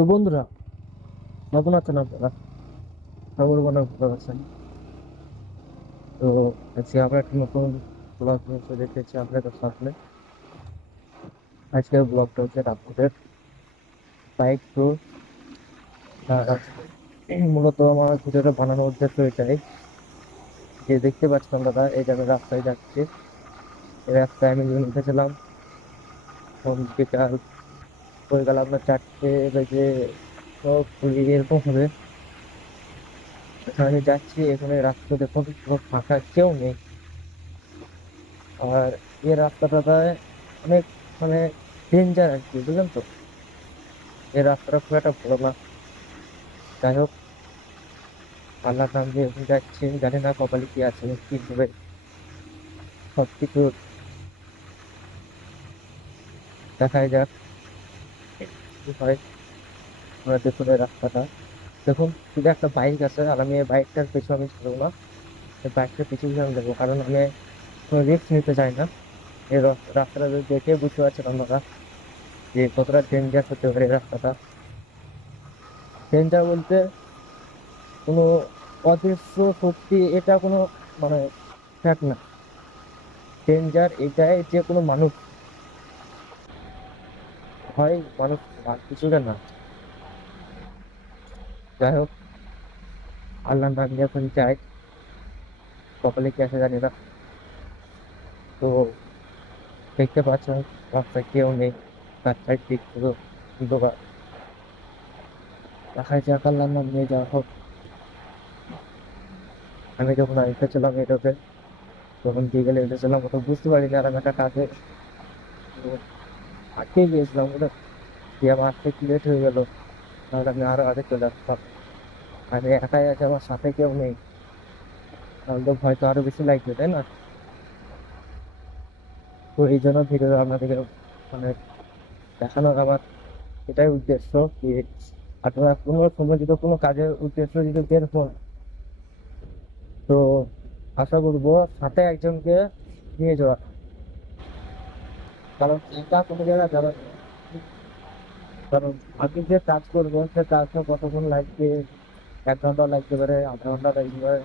তো বন্ধুরা, কেমন আছেন আপনারা? খবর মনে ভালো আছেন? তো আজকে আমরা একটা নতুন ব্লগ নিয়ে চলে এসেছি আপনাদের সামনে। আজকের ব্লগটা হচ্ছে রাত্রের বাইক ট্যুর। মূলত আমার ভিডিওটা বানানোর উদ্দেশ্য এটাই যে দেখতে পাচ্ছেন দাদা, এই যে আমি রাস্তায় যাচ্ছি। এই রাস্তায় আমি উঠেছিলাম বিকাল হয়ে গেল আপনার 4টে বেজে, তো কুড়ি এরকম হবে। এখন আমি যাচ্ছি, এখানে রাস্তা দেখুন পুরো ফাঁকা, কেউ নেই। আর এই রাস্তাটায় অনেক মানে ডেঞ্জার আর কি, বুঝলেন তো। এই রাস্তাটা খুব একটা ভালো না। যাই হোক, আল্লাহর নাম দিয়ে এখন যাচ্ছি, জানি না কপালে কি আছে কি হবে। সবকিছু দেখাই যাক কি হয়। আমরা দেখুন এই রাস্তাটা দেখুন, শুধু একটা বাইক আছে আর আমি এই বাইকটার পিছু আমি ছাড়বো না। এই বাইকটার পিছু পিছু আমি যাবো, কারণ আমি কোনো রিস্ক নিতে চাই না। এই রাস্তাটা যদি দেখে বুঝতে পারছেন আপনারা যে কতটা ডেঞ্জার হতে পারে এই রাস্তাটা। ডেঞ্জার বলতে কোনো অদৃশ্য শক্তি, এটা কোনো মানে ফ্যাক্ট না। ডেঞ্জার এটাই যে কোনো মানুষ হয়, মানুষ আর কিছুটা না। যাই হোক, আল্লাহ নাম নিয়ে এখন যাই, কপালে কি আছে জানি না। তো দেখতে পাচ্ছেন রাস্তায় কেউ নেই, তার চারদিক পুরো অন্ধকার। দেখাই যাক, আল্লাহর নাম নিয়ে যাওয়া হোক। আমি যখন এসেছিলাম এটাতে, তখন দিয়ে গেলে এসেছিলাম, ওটা বুঝতে পারিনি আর আমি একটা কাজে আটকে গিয়েছিলাম ওটা, দিয়ে আমার আজকে লেট হয়ে গেল। তাহলে আমি আরো আগে চলে আসতাম। আমি একাই আছি, আমার সাথে কেউ নেই, তাহলে তো ভয় তো আরো বেশি লাগবে, তাই না? তো এই জন্য ভিডিও আপনাদেরকে মানে দেখানোর আমার এটাই উদ্দেশ্য কি, আপনারা কোনো সময় যদি কোনো কাজের উদ্দেশ্য যদি বের হন, তো আশা করবো সাথে একজনকে নিয়ে যাওয়া। কারণ একা কোনো জায়গায় যাবেন না। কারণ আপনি যে কাজ করবেন সে কাজটা কতক্ষণ লাগবে, 1 ঘন্টা লাগতে পারে, আধা ঘন্টা লাগতে পারে,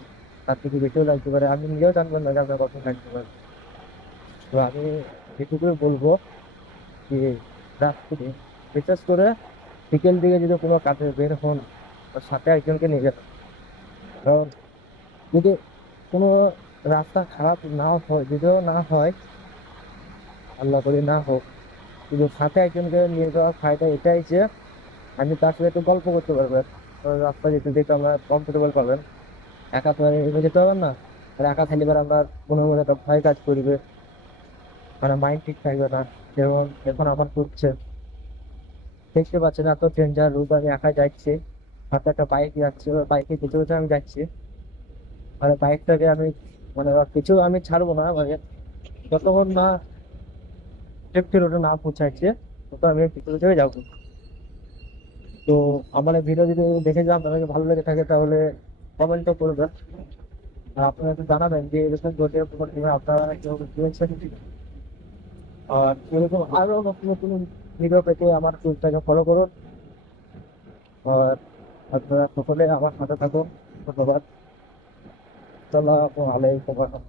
তার থেকে বেশিও লাগতে পারে, আপনি নিজেও জানবেন না যে আপনার কত লাগতে পারে। তো আমি এটুকুই বলবো যে রাত্রে, বিশেষ করে বিকেল দিকে যদি কোনো কাজে বের হন, তো সাথে একজনকে নিয়ে যাবেন। কারণ যদি কোনো রাস্তা খারাপ না হয়, যদিও না হয়, আল্লাহ করি না হোক, কিন্তু সাথে একজনকে নিয়ে যাওয়ার ফায়দা এটাই যে আপনি তার সাথে একটু গল্প করতে পারবেন। কারণ রাস্তা যেতে দেখে আমরা কমফোর্টেবল পাবেন। একা তো আর এভাবে যেতে পারবেন না। আর একা থাকলে এবার আমরা মনে মনে একটা ভয় কাজ করবে, মানে মাইন্ড ঠিক থাকবে না। যেমন এখন আমার করছে, দেখতে পাচ্ছেন এত ডেঞ্জার রুট, আমি একা যাচ্ছি, হাতে একটা বাইক যাচ্ছে, ওই বাইকে কিছু কিছু আমি যাচ্ছি। মানে বাইকটাকে আমি মানে ওর কিছু আমি ছাড়বো না, মানে যতক্ষণ না সেফটি রোডে না পৌঁছাচ্ছে, তত আমি কিছু কিছু যাবো। তো আমার এই ভিডিও যদি দেখে যান, আপনাদের ভালো লেগে থাকে তাহলে কমেন্টও করবেন। আর আপনারা একটু জানাবেন যে এরকম ঘটে আপনারা কেউ দিয়েছেন। আর এরকম আরো নতুন নতুন ভিডিও পেতে আমার পেজটাকে ফলো করুন। আর আপনারা সকলে আমার সাথে থাকুন। ধন্যবাদ। আসসালামু আলাইকুম।